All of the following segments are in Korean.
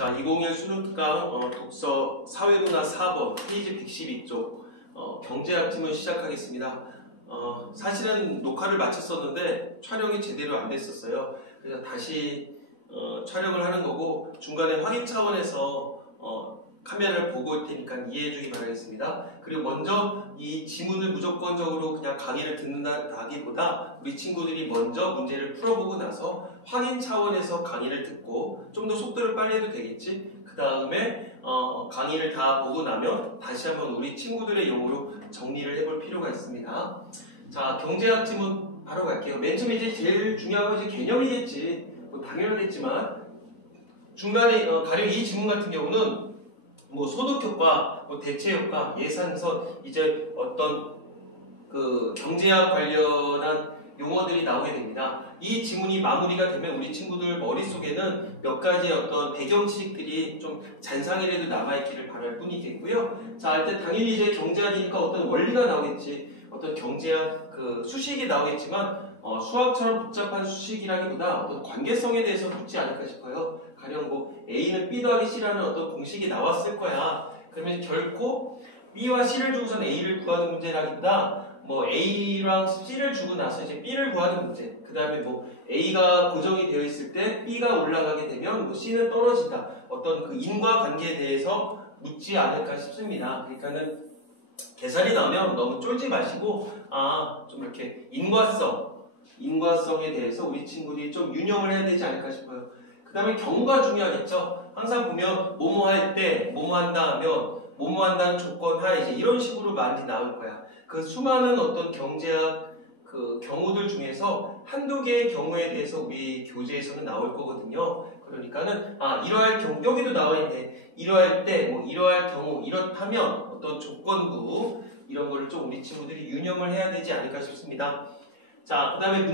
자, 2021 수능특강 독서 사회문화 4번 페이지 112쪽 경제학 지문 시작하겠습니다. 사실은 녹화를 마쳤었는데 촬영이 제대로 안 됐었어요. 그래서 다시 촬영을 하는 거고 중간에 확인 차원에서 카메라를 보고 올 테니까 이해해 주기 바라겠습니다. 그리고 먼저 이 지문을 무조건적으로 그냥 강의를 듣는다기보다 우리 친구들이 먼저 문제를 풀어보고 나서 확인 차원에서 강의를 듣고 좀 더 속도를 빨리 해도 되겠지? 그 다음에 강의를 다 보고 나면 다시 한번 우리 친구들의 용어로 정리를 해볼 필요가 있습니다. 자, 경제학 지문 바로 갈게요. 맨 처음에 이제 제일 중요한 건 이제 개념이겠지. 뭐 당연하겠지만 중간에 가령 이 지문 같은 경우는 뭐 소득 효과, 뭐 대체 효과, 예산선 이제 어떤 그 경제학 관련한 용어들이 나오게 됩니다. 이 지문이 마무리가 되면 우리 친구들 머릿속에는 몇 가지의 어떤 배경 지식들이 좀 잔상이라도 남아있기를 바랄 뿐이겠고요. 자, 일단 당연히 이제 경제학이니까 어떤 원리가 나오겠지, 어떤 경제학 그 수식이 나오겠지만 수학처럼 복잡한 수식이라기보다 어떤 관계성에 대해서 묻지 않을까 싶어요. 가령 뭐 A는 B 더하기 C라는 어떤 공식이 나왔을 거야. 그러면 결코 B와 C를 주고선 A를 구하는 문제라기보다 뭐 A랑 C를 주고 나서 이제 B를 구하는 문제. 그 다음에 뭐 A가 고정이 되어 있을 때 B가 올라가게 되면 뭐 C는 떨어진다. 어떤 그 인과관계에 대해서 묻지 않을까 싶습니다. 그러니까는 계산이 나오면 너무 쫄지 마시고 좀 이렇게 인과성에 대해서 우리 친구들이 좀 유념을 해야 되지 않을까 싶어요. 그 다음에 경우가 중요하겠죠. 항상 보면 뭐뭐 할 때, 뭐뭐 한다 하면 뭐뭐 한다는 조건 하에 이제 이런 식으로 많이 나올 거야. 그 수많은 어떤 경제학 그 경우들 중에서 한두 개의 경우에 대해서 우리 교재에서는 나올 거거든요. 그러니까는 이러할 경우, 여기도 나와 있네. 이러할 때, 뭐 이러할 경우, 이렇다면 어떤 조건부 이런 거를 좀 우리 친구들이 유념을 해야 되지 않을까 싶습니다. 자, 그 다음에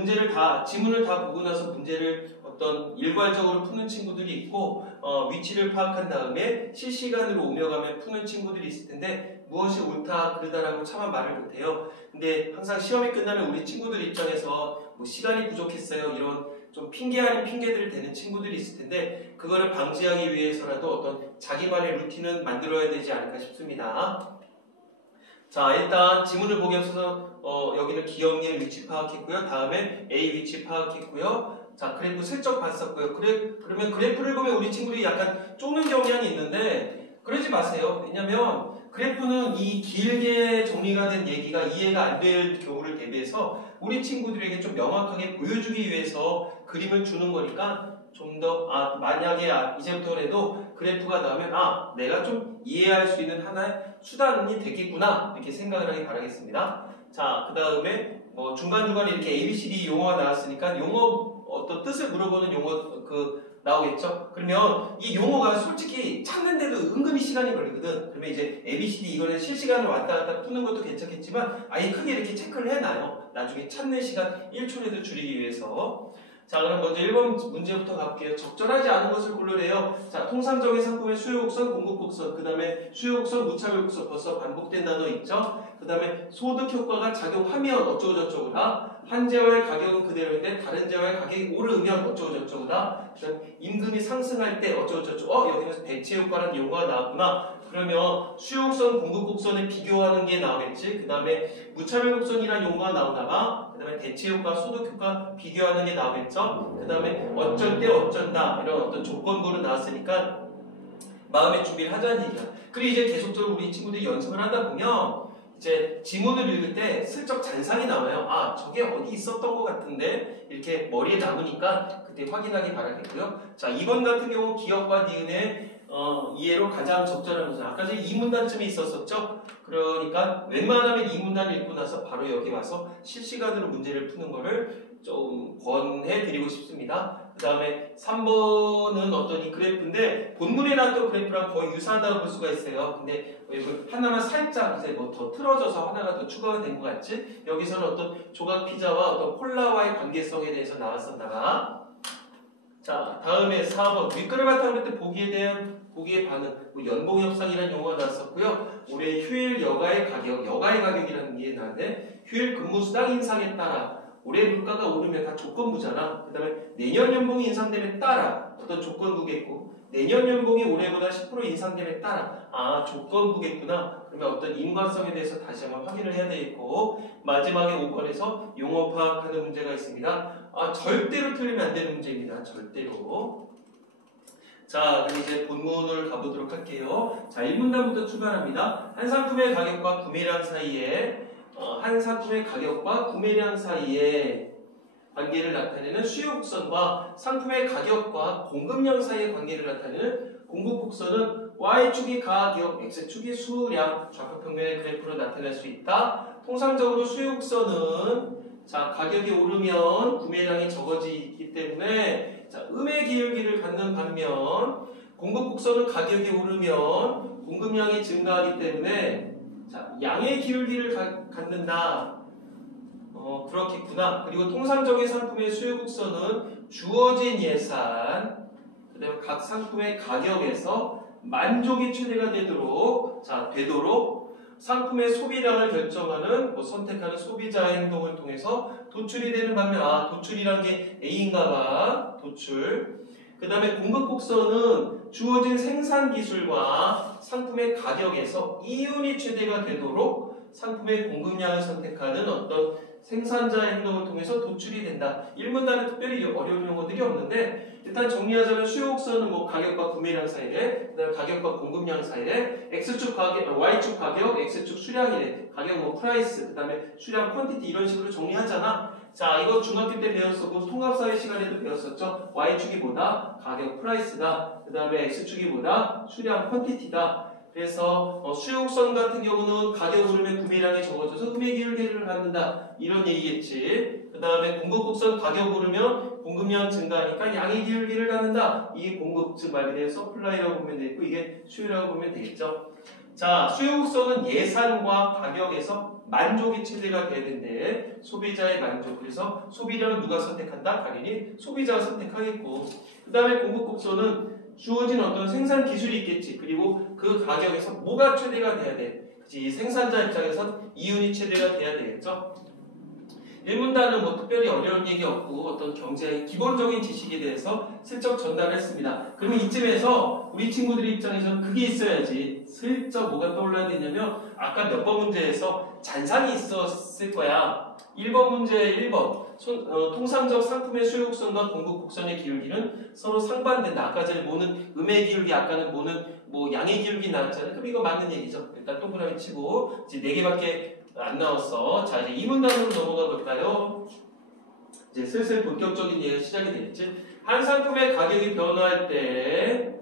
지문을 다 보고 나서 문제를 어떤 일괄적으로 푸는 친구들이 있고, 위치를 파악한 다음에 실시간으로 오며가며 푸는 친구들이 있을 텐데, 무엇이 옳다, 그르다라고 차마 말을 못해요. 근데 항상 시험이 끝나면 우리 친구들 입장에서 뭐 시간이 부족했어요, 이런 좀 핑계 아닌 핑계들을 대는 친구들이 있을 텐데, 그거를 방지하기 위해서라도 어떤 자기만의 루틴은 만들어야 되지 않을까 싶습니다. 자, 일단 지문을 보기 앞서서 여기는 기억의 위치 파악했고요. 다음에 A 위치 파악했고요. 자, 그래프 슬쩍 봤었고요. 그러면 그래프를 보면 우리 친구들이 약간 쪼는 경향이 있는데 그러지 마세요. 왜냐면 그래프는 이 길게 정리가 된 얘기가 이해가 안 될 경우를 대비해서 우리 친구들에게 좀 명확하게 보여주기 위해서 그림을 주는 거니까 좀 더 만약에 이제부터라도 그래프가 나오면 내가 좀 이해할 수 있는 하나의 수단이 되겠구나 이렇게 생각을 하기 바라겠습니다. 자, 그 다음에 뭐 중간중간에 이렇게 ABCD 용어가 나왔으니까 용어 어떤 뜻을 물어보는 용어 나오겠죠? 그러면 이 용어가 솔직히 찾는데도 은근히 시간이 걸리거든. 그러면 이제 ABCD 이거는 실시간으로 왔다 갔다 푸는 것도 괜찮겠지만 아예 크게 이렇게 체크를 해놔요. 나중에 찾는 시간 1초라도 줄이기 위해서. 자, 그럼 먼저 1번 문제부터 가볼게요. 적절하지 않은 것을 고르래요. 자, 통상적인 상품의 수요곡선, 공급곡선, 그 다음에 수요곡선, 무차별곡선 벌써 반복된 단어 있죠? 그 다음에 소득 효과가 작용하면 어쩌고저쩌고다. 한 재화의 가격은 그대로인데 다른 재화의 가격이 오르면 어쩌고저쩌고다. 그다음 임금이 상승할 때 어쩌고저쩌고. 여기는 대체 효과라는 용어가 나왔구나. 그러면 수요곡선, 공급곡선을 비교하는 게 나오겠지. 그 다음에 무차별곡선이라는 용어가 나오다가 그 다음에 대체 효과, 소득 효과 비교하는 게 나오겠죠. 그 다음에 어쩔 때 어쩐다 이런 어떤 조건부로 나왔으니까 마음의 준비를 하자는 얘기야. 그리고 이제 계속적으로 우리 친구들이 연습을 하다 보면 이제 지문을 읽을 때 슬쩍 잔상이 나와요. 저게 어디 있었던 것 같은데 이렇게 머리에 남으니까 그때 확인하기 바라겠고요. 자, 2번 같은 경우 기억과 니은의 이해로 가장 적절한 것은 아까 전에 2문단쯤에 있었었죠? 그러니까 웬만하면 2문단을 읽고 나서 바로 여기 와서 실시간으로 문제를 푸는 거를 좀 권해드리고 싶습니다. 그 다음에 3번은 어떤 이 그래프인데 본문에 나왔던 그래프랑 거의 유사하다고 볼 수가 있어요. 근데 하나만 살짝 이제 뭐 더 틀어져서 하나가 더 추가가 된 것 같지? 여기서는 어떤 조각 피자와 어떤 콜라와의 관계성에 대해서 나왔었다가 자, 다음에 4번 윗글을 바탕으로 때 보기의 반응, 뭐 연봉 협상이라는 용어가 나왔었고요. 올해 휴일 여가의 가격이라는 게 나왔는데 휴일 근무 수당 인상에 따라 올해 물가가 오르면 다 조건부잖아. 그 다음에 내년 연봉이 인상됨에 따라 어떤 조건부겠고, 내년 연봉이 올해보다 10% 인상됨에 따라 아 조건부겠구나. 그러면 어떤 인과성에 대해서 다시 한번 확인을 해야 되겠고, 마지막에 5번에서 용어 파악하는 문제가 있습니다. 아 절대로 틀리면 안 되는 문제입니다. 절대로. 자, 그럼 이제 본문을 가보도록 할게요. 자, 1문단부터 출발합니다. 한 상품의 가격과 구매량 사이에 한 상품의 가격과 구매량 사이에 관계를 나타내는 수요 곡선과 상품의 가격과 공급량 사이의 관계를 나타내는 공급 곡선은 Y축이 가격, X축이 수량, 좌표평면의 그래프로 나타낼 수 있다. 통상적으로 수요 곡선은 자, 가격이 오르면 구매량이 적어지기 때문에 자, 음의 기울기를 갖는 반면 공급 곡선은 가격이 오르면 공급량이 증가하기 때문에 자, 양의 기울기를 갖는다. 그렇겠구나. 그리고 통상적인 상품의 수요 곡선은 주어진 예산, 그 다음에 각 상품의 가격에서 만족이 최대가 되도록 상품의 소비량을 결정하는 선택하는 소비자의 행동을 통해서 도출이 되는 반면 도출이란 게 A인가봐. 도출. 그 다음에 공급 곡선은 주어진 생산 기술과 상품의 가격에서 이윤이 최대가 되도록 상품의 공급량을 선택하는 어떤 생산자의 행동을 통해서 도출이 된다. 1문단에 특별히 어려운 용어들이 없는데 일단 정리하자면 수요 곡선은 가격과 구매량 사이에, 그다음에 가격과 공급량 사이에 X축 가격, Y축 가격, X축 수량이래. 가격 프라이스, 그다음에 수량 퀀티티 이런 식으로 정리하잖아. 자, 이거 중학교 때 배웠었고 통합사회 시간에도 배웠었죠. Y축이 뭐다? 가격 프라이스다. 그다음에 X축이 뭐다? 수량 퀀티티다. 그래서 수요 곡선 같은 경우는 가격 오르면 구매량이 적어져서 음의 기울기를 갖는다. 이런 얘기겠지. 그 다음에 공급 곡선 가격 오르면 공급량 증가하니까 양의 기울기를 갖는다. 이게 공급, 즉 말 그대로 서플라이라고 보면 되겠고 이게 수요라고 보면 되겠죠. 자, 수요 곡선은 예산과 가격에서 만족이 최대가 돼야 되는데 소비자의 만족. 그래서 소비량은 누가 선택한다? 당연히 소비자가 선택하겠고, 그 다음에 공급 곡선은 주어진 어떤 생산 기술이 있겠지. 그리고 그 가격에서 뭐가 최대가 돼야 돼? 그치? 이 생산자 입장에선 이윤이 최대가 돼야 되겠죠. 1문단은 특별히 어려운 얘기 없고 어떤 경제의 기본적인 지식에 대해서 슬쩍 전달했습니다. 그러면 이쯤에서 우리 친구들 입장에서는 그게 있어야지. 슬쩍 뭐가 떠올라야 되냐면 아까 몇 번 문제에서 잔산이 있었을 거야. 1번 문제 1번. 통상적 상품의 수요 곡선과 공급 곡선의 기울기는 서로 상반된다. 아까 전에 뭐는 음의 기울기, 아까는 뭐는 양의 기울기 나왔잖아요. 그럼 이거 맞는 얘기죠. 일단 동그라미 치고 이제 4개밖에 안 나왔어. 자, 이제 2문단으로 넘어가 볼까요? 이제 슬슬 본격적인 얘기가 시작이 되겠지. 한 상품의 가격이 변화할 때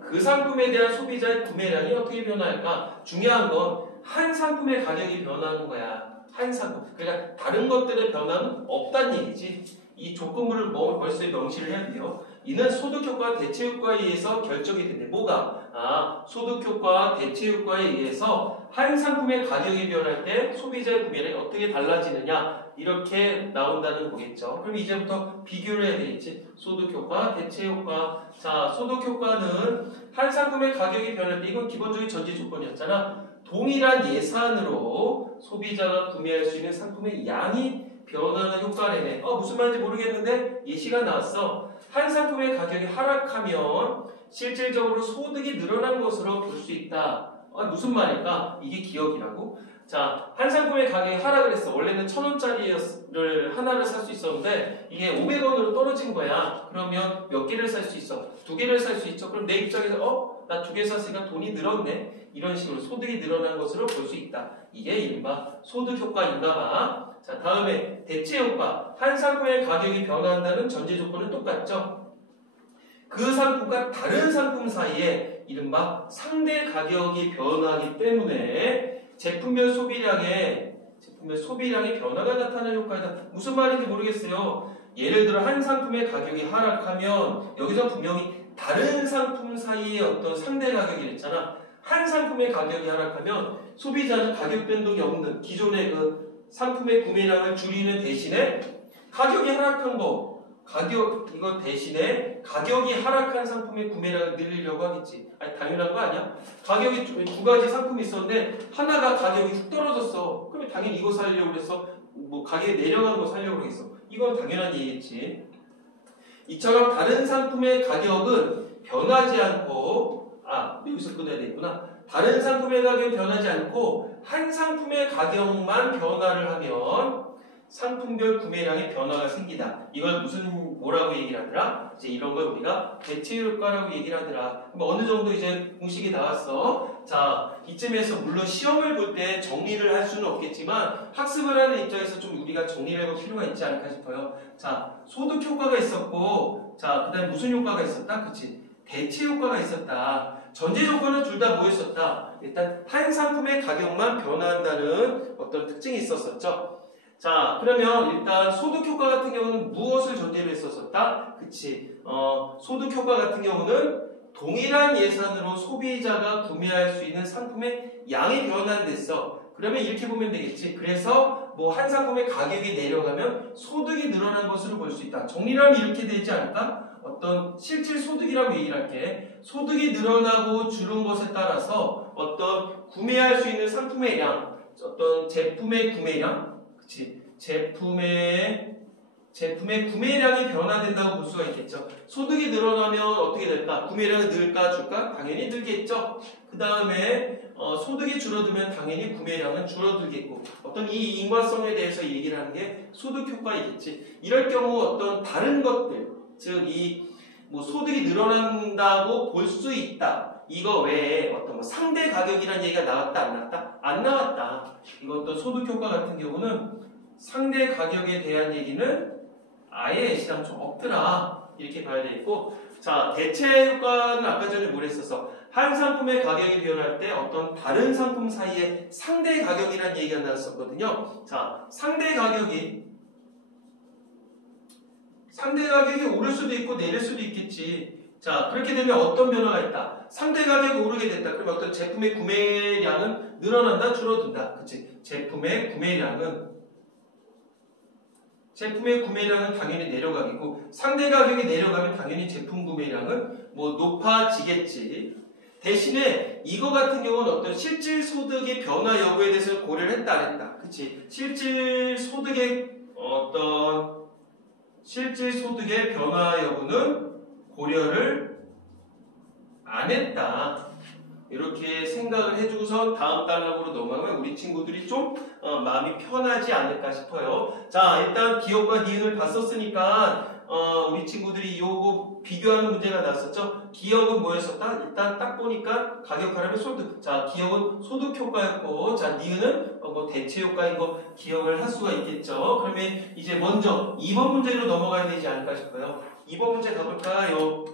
그 상품에 대한 소비자의 구매량이 어떻게 변화할까? 중요한 건 한 상품의 가격이 변화하는 거야. 한 상품. 그러니까 다른 것들의 변화는 없다는 얘기지. 이 조건부를 벌써 명시를 해야 돼요. 이는 소득효과, 대체효과에 의해서 결정이 된대. 뭐가? 소득효과, 대체효과에 의해서 한 상품의 가격이 변할 때 소비자의 구매량이 어떻게 달라지느냐, 이렇게 나온다는 거겠죠. 그럼 이제부터 비교를 해야 되겠지. 소득효과, 대체효과. 자, 소득효과는 한 상품의 가격이 변할 때, 이건 기본적인 전제 조건이었잖아. 동일한 예산으로 소비자가 구매할 수 있는 상품의 양이 변하는 효과래네. 무슨 말인지 모르겠는데 예시가 나왔어. 한 상품의 가격이 하락하면 실질적으로 소득이 늘어난 것으로 볼 수 있다. 무슨 말일까? 이게 기억이라고? 자, 한 상품의 가격이 하락을 했어. 원래는 1,000원짜리를 하나를 살 수 있었는데 이게 500원으로 떨어진 거야. 그러면 몇 개를 살 수 있어? 2개를 살 수 있죠. 그럼 내 입장에서 나 2개 샀으니까 돈이 늘었네. 이런 식으로 소득이 늘어난 것으로 볼 수 있다. 이게 이른바 소득 효과인가 봐. 자, 다음에 대체 효과. 한 상품의 가격이 변화한다는 전제 조건은 똑같죠. 그 상품과 다른 상품 사이에 이른바 상대 가격이 변화하기 때문에 제품별 소비량의 변화가 나타나는 효과이다. 무슨 말인지 모르겠어요. 예를 들어 한 상품의 가격이 하락하면 여기서 분명히 다른 상품 사이의 어떤 상대 가격이 있잖아. 한 상품의 가격이 하락하면 소비자는 가격 변동이 없는 기존의 그 상품의 구매량을 줄이는 대신에 가격이 하락한 거, 이거 대신에 가격이 하락한 상품의 구매량을 늘리려고 하겠지. 당연한 거 아니야? 가격이 두 가지 상품이 있었는데 하나가 가격이 훅 떨어졌어. 그러면 당연히 이거 살려고 해서 뭐 가격이 내려가는 거 사려고 그러겠어. 이건 당연한 얘기겠지. 이처럼 다른 상품의 가격은 변하지 않고 여기서 끊어야 되겠구나. 다른 상품의 가격은 변하지 않고 한 상품의 가격만 변화를 하면 상품별 구매량의 변화가 생기다. 이걸 뭐라고 얘기를 하더라? 이제 이런 걸 우리가 대체 효과라고 얘기를 하더라. 어느 정도 이제 공식이 나왔어. 자, 이쯤에서 물론 시험을 볼 때 정리를 할 수는 없겠지만 학습을 하는 입장에서 좀 우리가 정리를 해볼 필요가 있지 않을까 싶어요. 자, 소득 효과가 있었고, 자, 그 다음에 무슨 효과가 있었다? 그치? 대체 효과가 있었다. 전제 조건은 둘 다 뭐였었다? 일단 한 상품의 가격만 변화한다는 어떤 특징이 있었었죠. 자, 그러면 일단 소득 효과 같은 경우는 무엇을 전제로 했었었다? 그치? 소득 효과 같은 경우는 동일한 예산으로 소비자가 구매할 수 있는 상품의 양이 변환됐어. 그러면 이렇게 보면 되겠지. 그래서 뭐 한 상품의 가격이 내려가면 소득이 늘어난 것으로 볼 수 있다. 정리를 하면 이렇게 되지 않을까? 어떤 실질 소득이라고 얘기를 할게. 소득이 늘어나고 줄은 것에 따라서 어떤 구매할 수 있는 상품의 양, 어떤 제품의 구매량, 그치? 제품의 구매량이 변화된다고 볼 수가 있겠죠. 소득이 늘어나면 어떻게 될까? 구매량은 늘까 줄까? 당연히 늘겠죠. 그 다음에 소득이 줄어들면 당연히 구매량은 줄어들겠고, 어떤 이 인과성에 대해서 얘기를 하는 게 소득 효과이겠지. 이럴 경우 어떤 다른 것들, 즉 뭐 소득이 늘어난다고 볼 수 있다. 이거 외에 어떤 뭐 상대 가격이라는 얘기가 나왔다 안 나왔다? 안 나왔다. 이것도 소득 효과 같은 경우는 상대 가격에 대한 얘기는 아예 시장좀 없더라. 이렇게 봐야 되겠고, 자, 대체 효과는 아까 전에 뭘 했었어? 한 상품의 가격이 변할 때 어떤 다른 상품 사이에 상대 가격이라는 얘기가 나왔었거든요. 자, 상대 가격이 오를 수도 있고 내릴 수도 있겠지. 자, 그렇게 되면 어떤 변화가 있다? 상대 가격이 오르게 됐다. 그러면 어떤 제품의 구매량은 늘어난다, 줄어든다. 그치? 제품의 구매량은 당연히 내려가겠고, 상대 가격이 내려가면 당연히 제품 구매량은 뭐 높아지겠지. 대신에 이거 같은 경우는 어떤 실질 소득의 변화 여부에 대해서 고려를 했다 안 했다. 그치? 실질 소득의 변화 여부는 고려를 안 했다. 이렇게 생각을 해주고서 다음 단락으로 넘어가면 우리 친구들이 좀 마음이 편하지 않을까 싶어요. 자, 일단 기억과 니은을 봤었으니까 우리 친구들이 요거 비교하는 문제가 나왔었죠. 기억은 뭐였었다? 일단 딱 보니까 가격하라면 소득. 자, 기억은 소득 효과였고, 자, 니은은 뭐 대체 효과인 거 기억을 할 수가 있겠죠. 그러면 이제 먼저 2번 문제로 넘어가야 되지 않을까 싶어요. 2번 문제 가볼까요?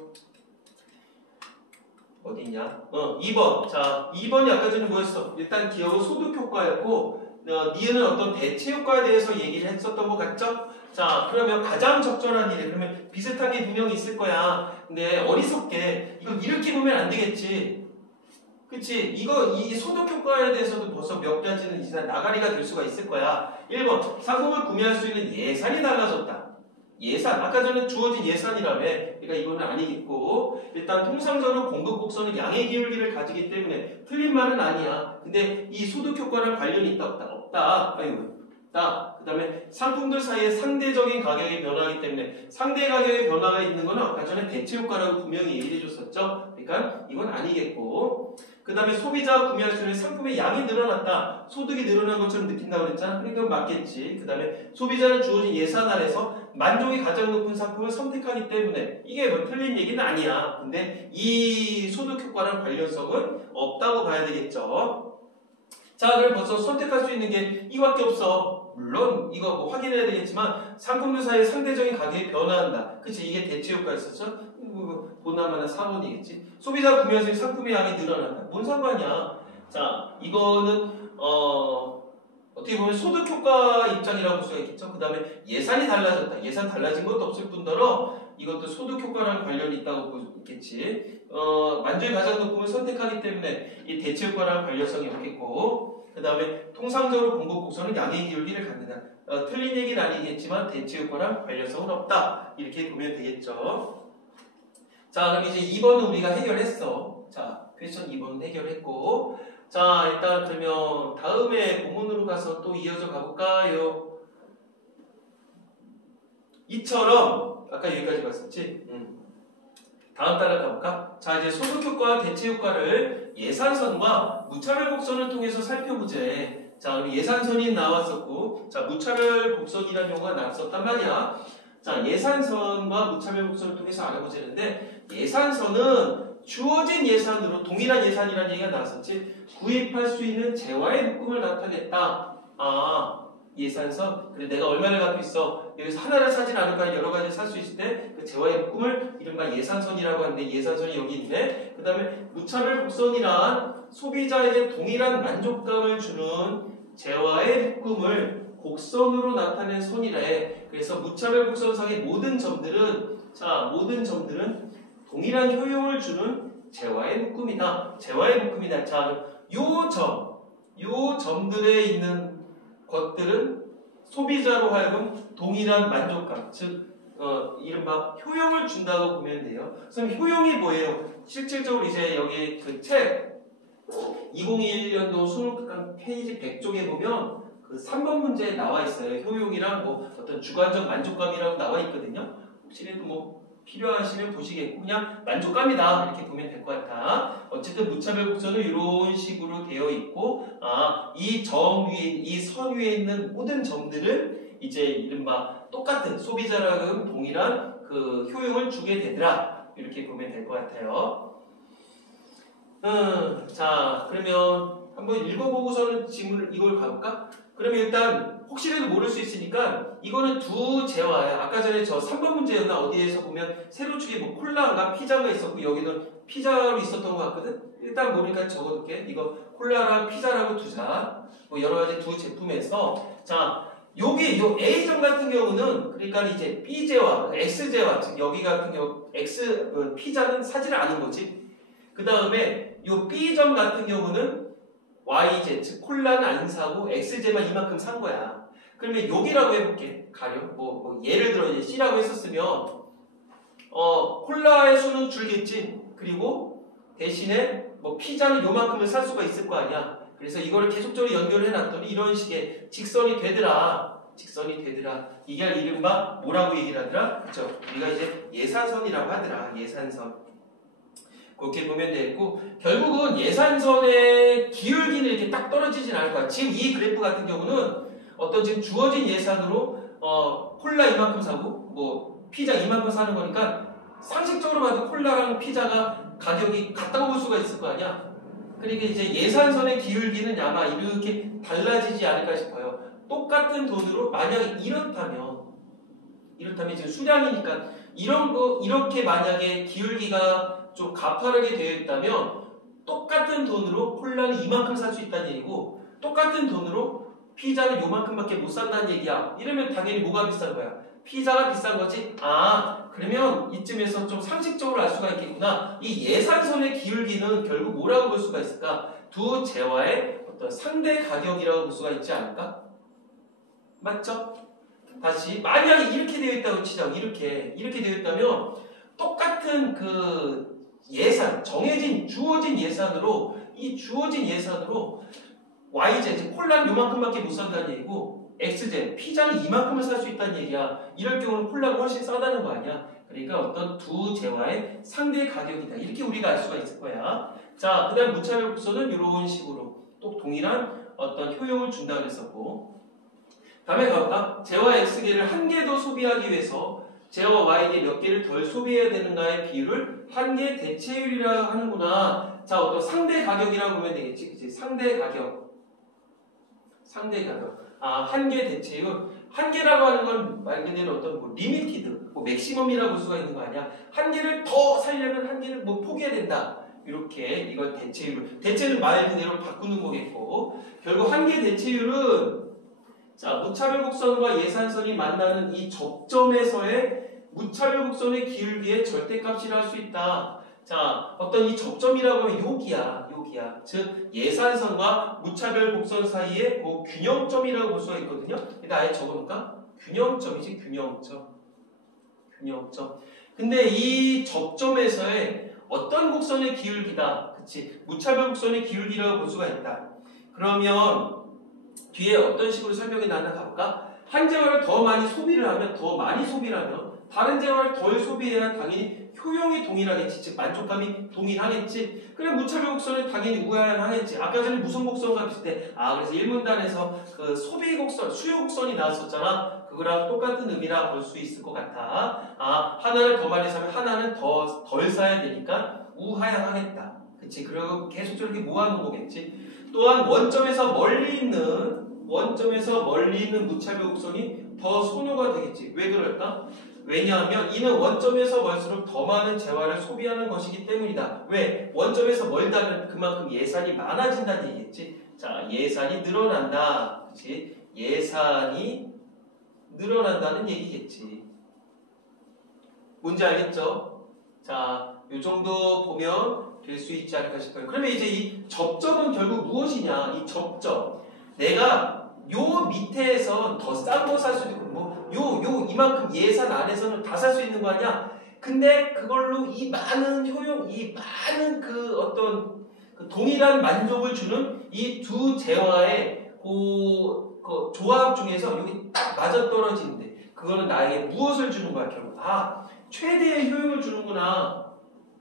어디 있냐? 2번. 자, 2번이 아까 전에 뭐였어? 일단 기억은 소득 효과였고, 니은은 어떤 대체 효과에 대해서 얘기를 했었던 것 같죠? 자, 그러면 가장 적절한 일에, 그러면 비슷한 게 분명히 있을 거야. 근데 어리석게, 이거 이렇게 보면 안 되겠지. 그치? 이 소득 효과에 대해서도 벌써 몇 가지는 이제 나가리가 될 수가 있을 거야. 1번, 상품을 구매할 수 있는 예산이 달라졌다. 예산, 아까 전에 주어진 예산이라며. 그러니까 이거는 아니겠고, 일단 통상적으로 공급 곡선은 양의 기울기를 가지기 때문에 틀린 말은 아니야. 근데 이 소득 효과랑 관련이 있다 없다? 없다. 있다. 그 다음에 상품들 사이에 상대적인 가격이 변화하기 때문에 상대 가격의 변화가 있는 거는 아까 전에 대체 효과라고 분명히 얘기해 줬었죠. 그러니까 이건 아니겠고, 그 다음에 소비자가 구매할 수 있는 상품의 양이 늘어났다. 소득이 늘어난 것처럼 느낀다고 그랬잖아. 그러니까 맞겠지. 그 다음에 소비자는 주어진 예산 아래서 만족이 가장 높은 상품을 선택하기 때문에 이게 뭐 틀린 얘기는 아니야. 근데 이 소득 효과랑 관련성은 없다고 봐야 되겠죠. 자, 그럼 벌써 선택할 수 있는 게 이거밖에 없어. 물론 이거 뭐 확인해야 되겠지만 상품들 사이에 상대적인 가격이 변화한다. 그치? 이게 대체 효과였었죠? 보나마나 4번이겠지. 소비자가 구매할 수 있는 상품의 양이 늘어난다. 뭔 상관이야? 자, 이거는 어떻게 보면 소득 효과 입장이라고 볼 수가 있겠죠. 그 다음에 예산이 달라졌다. 예산 달라진 것도 없을 뿐더러 이것도 소득 효과랑 관련이 있다고 볼 수 있겠지. 만족이 가장 높음을 선택하기 때문에 이 대체 효과랑 관련성이 없겠고, 그 다음에 통상적으로 공급 곡선은 양의 기울기를 갖는다. 틀린 얘기는 아니겠지만 대체 효과랑 관련성은 없다. 이렇게 보면 되겠죠. 자, 그럼 이제 2번은 우리가 해결했어. 자, 퀘스천 2번은 해결했고, 자, 일단 그러면 다음에 본문으로 가서 또 이어져 가볼까요? 이처럼 아까 여기까지 봤었지? 다음 단락 가볼까? 자, 이제 소득효과와 대체효과를 예산선과 무차별 곡선을 통해서 살펴보재. 자, 그럼 예산선이 나왔었고, 자, 무차별 곡선이라는 용어가 나왔었단 말이야. 자, 예산선과 무차별 곡선을 통해서 알아보자는데, 예산선은 주어진 예산으로 동일한 예산이라는 얘기가 나왔었지. 구입할 수 있는 재화의 묶음을 나타냈다. 예산선. 그래, 내가 얼마를 갖고 있어. 여기서 하나를 사진 않을까 여러 가지를 살 수 있을 때 그 재화의 묶음을 이른바 예산선이라고 하는데 예산선이 여기 있네. 그 다음에 무차별 곡선이란 소비자에게 동일한 만족감을 주는 재화의 묶음을 곡선으로 나타낸 선이래. 그래서 무차별 곡선상의 모든 점들은 동일한 효용을 주는 재화의 묶음이다. 재화의 묶음이다. 자, 요 점들에 있는 것들은 소비자로 하여금 동일한 만족감, 즉 이른바 효용을 준다고 보면 돼요. 그럼 효용이 뭐예요? 실질적으로 이제 여기 그 책 2021년도 수능특강 페이지 100쪽에 보면 그 3번 문제에 나와 있어요. 효용이랑 뭐 어떤 주관적 만족감이라고 나와 있거든요. 혹시라도 뭐 필요하시면 보시겠고 그냥 만족감이다 이렇게 보면 될 것 같아. 어쨌든 무차별 곡선은 이런 식으로 되어 있고 이 점 위에 이 선 위에 있는 모든 점들은 이제 이른바 똑같은 소비자랑 동일한 그 효용을 주게 되더라 이렇게 보면 될 것 같아요. 자 그러면 한번 읽어보고서는 질문을 이걸 가볼까? 그러면 일단 혹시라도 모를 수 있으니까 이거는 두 재화야. 아까 전에 저 3번 문제였나 어디에서 보면 세로축에 뭐 콜라인가 피자가 있었고 여기는 피자로 있었던 것 같거든. 일단 모르니까 적어둘게. 이거 콜라랑 피자라고 두자. 뭐 여러 가지 두 제품에서 자 여기 요 A점 같은 경우는 그러니까 이제 B제와 X제와 즉 여기 같은 경우 피자는 사지를 않은 거지. 그 다음에 요 B점 같은 경우는 YZ, 즉 콜라는 안 사고 X제만 이만큼 산 거야. 그러면 여기라고 해볼게. 가령 뭐 예를 들어 이제 C라고 했었으면 콜라의 수는 줄겠지. 그리고 대신에 뭐 피자는 요만큼을 살 수가 있을 거 아니야. 그래서 이거를 계속적으로 연결해 놨더니 이런 식의 직선이 되더라. 이게 이른바 뭐라고 얘기를 하더라? 그쵸? 우리가 이제 예산선이라고 하더라. 예산선. 그렇게 보면 되겠고 결국은 예산선의 기울기는 이렇게 딱 떨어지진 않을 거야. 지금 이 그래프 같은 경우는 어떤 지금 주어진 예산으로 콜라 이만큼 사고 뭐 피자 이만큼 사는 거니까 상식적으로 봐도 콜라랑 피자가 가격이 같다고 볼 수가 있을 거 아니야. 그러니까 이제 예산선의 기울기는 아마 이렇게 달라지지 않을까 싶어요. 똑같은 돈으로 만약에 이렇다면 지금 수량이니까 이렇게 만약에 기울기가 좀 가파르게 되어 있다면 똑같은 돈으로 콜라는 이만큼 살 수 있다는 얘기고 똑같은 돈으로 피자는 요만큼밖에 못 산다는 얘기야. 이러면 당연히 뭐가 비싼 거야? 피자가 비싼 거지? 그러면 이쯤에서 좀 상식적으로 알 수가 있겠구나. 이 예산선의 기울기는 결국 뭐라고 볼 수가 있을까? 두 재화의 어떤 상대 가격이라고 볼 수가 있지 않을까? 맞죠? 다시 만약에 이렇게 되어 있다고 치자고 이렇게 되어 있다면 똑같은 그 예산, 주어진 예산으로 YZ, 콜라는 요만큼밖에 못 산다는 얘기고 XZ, 피자는 이만큼을 살 수 있다는 얘기야. 이럴 경우는 콜라가 훨씬 싸다는 거 아니야. 그러니까 어떤 두 재화의 상대 가격이다. 이렇게 우리가 알 수가 있을 거야. 자, 그 다음 무차별 곡선은 이런 식으로 또 동일한 어떤 효용을 준다고 그랬었고 다음에 가볼까? 재화 X개를 한 개 더 소비하기 위해서 재화 Y개 몇 개를 덜 소비해야 되는가의 비율을 한개 대체율이라고 하는구나. 자, 어떤 상대 가격이라고 보면 되겠지. 그치? 상대 가격. 한 개 대체율. 한 개라고 하는 건 말 그대로 어떤 뭐 리미티드, 뭐 맥시멈이라고 볼 수가 있는 거 아니야. 한 개를 더 살려면 한 개를 뭐 포기해야 된다. 이렇게 이건 대체율. 대체는 말 그대로 바꾸는 거겠고 결국 한 개 대체율은 자, 무차별 곡선과 예산선이 만나는 이 접점에서의 무차별 곡선의 기울기의 절대값이라 할 수 있다. 자, 어떤 이 접점이라고 하면 여기야. 즉 예산선과 무차별 곡선 사이의 그 균형점이라고 볼 수가 있거든요. 일단 아예 적어볼까? 균형점이지, 균형점. 근데 이 접점에서의 어떤 곡선의 기울기다. 그치? 무차별 곡선의 기울기라고 볼 수가 있다. 그러면 뒤에 어떤 식으로 설명이 나나 가볼까? 한 재화를 더 많이 소비를 하면 더 많이 소비를 하면 다른 재화를 덜 소비해야 당연히 효용이 동일하겠지. 즉 만족감이 동일하겠지. 그래 무차별 곡선은 당연히 우하향하겠지. 아까 전에 무슨 곡선과 비슷해? 그래서 1문단에서 그 소비 곡선, 수요 곡선이 나왔었잖아. 그거랑 똑같은 의미라 볼 수 있을 것 같아. 하나를 더 많이 사면 하나는 덜 사야 되니까 우하향하겠다. 그치? 그리고 계속 저렇게 모아놓은 거겠지. 또한 원점에서 멀리 있는 무차별 곡선이 더 선호가 되겠지. 왜 그럴까? 왜냐하면 이는 원점에서 멀수록 더 많은 재화를 소비하는 것이기 때문이다. 왜? 원점에서 멀다면 그만큼 예산이 많아진다는 얘기겠지. 자, 예산이 늘어난다. 그치? 예산이 늘어난다는 얘기겠지. 뭔지 알겠죠? 자, 요 정도 보면 될 수 있지 않을까 싶어요. 그러면 이제 이 접점은 결국 무엇이냐? 이 접점. 내가 요 밑에서 더 싼 거 살 수도 있고, 이만큼 예산 안에서는 다 살 수 있는 거 아니야? 근데 그걸로 이 많은 효용, 이 많은 그 어떤 그 동일한 만족을 주는 이 두 재화의 그 조합 중에서 여기 딱 맞아떨어지는데, 그거는 나에게 무엇을 주는 거야, 결국? 최대의 효용을 주는구나.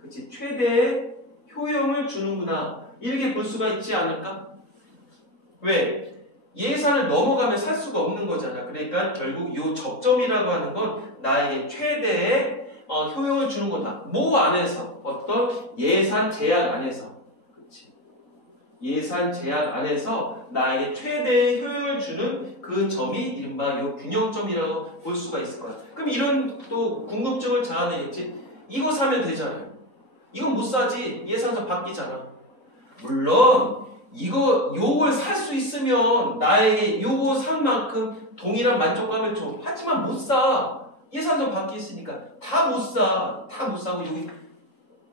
그치? 최대의 효용을 주는구나. 이렇게 볼 수가 있지 않을까? 왜? 예산을 넘어가면 살 수가 없는 거잖아. 그러니까 결국 이 접점이라고 하는 건 나에게 최대의 효용을 주는 거다. 뭐 안에서? 어떤 예산 제약 안에서. 그치? 예산 제약 안에서 나에게 최대의 효용을 주는 그 점이 이른바 이 균형점이라고 볼 수가 있을 거야. 그럼 이런 또 궁금증을 자아내겠지. 이거 사면 되잖아요. 이건 못 사지. 예산서 바뀌잖아. 물론 요걸 살 수 있으면 나에게 요거 산 만큼 동일한 만족감을 줘. 하지만 못 사. 예산서 바뀌었으니까 다 못 사. 다 못 사고 여기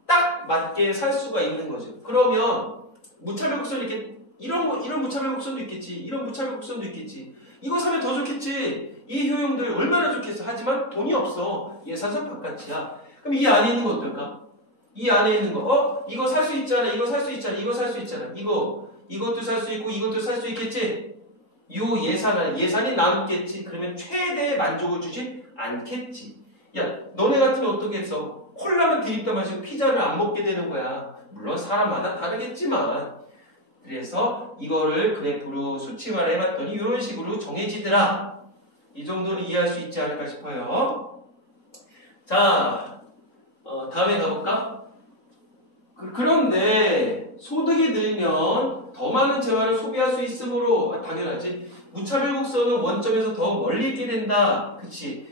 딱 맞게 살 수가 있는 거죠. 그러면 무차별 곡선 이렇게 이런 무차별 곡선도 있겠지. 이런 무차별 곡선도 있겠지. 이거 사면 더 좋겠지. 이 효용들 얼마나 좋겠어. 하지만 돈이 없어. 예산서 바깥이야. 그럼 이 안에 있는 거 어떨까? 이 안에 있는 거, 이거 살 수 있잖아, 이거 살 수 있잖아, 이거 살 수 있잖아, 이것도 살 수 있고, 이것도 살 수 있겠지? 요 예산이 남겠지? 그러면 최대의 만족을 주지 않겠지. 야, 너네 같으면 어떻게 했어? 콜라만 드립다 마시고 피자를 안 먹게 되는 거야. 물론 사람마다 다르겠지만. 그래서 이거를 그래프로 수치화를 해봤더니 이런 식으로 정해지더라. 이 정도는 이해할 수 있지 않을까 싶어요. 자, 다음에 가볼까? 그런데 소득이 늘면 더 많은 재화를 소비할 수 있으므로 당연하지. 무차별 곡선은 원점에서 더 멀리 있게 된다. 그치?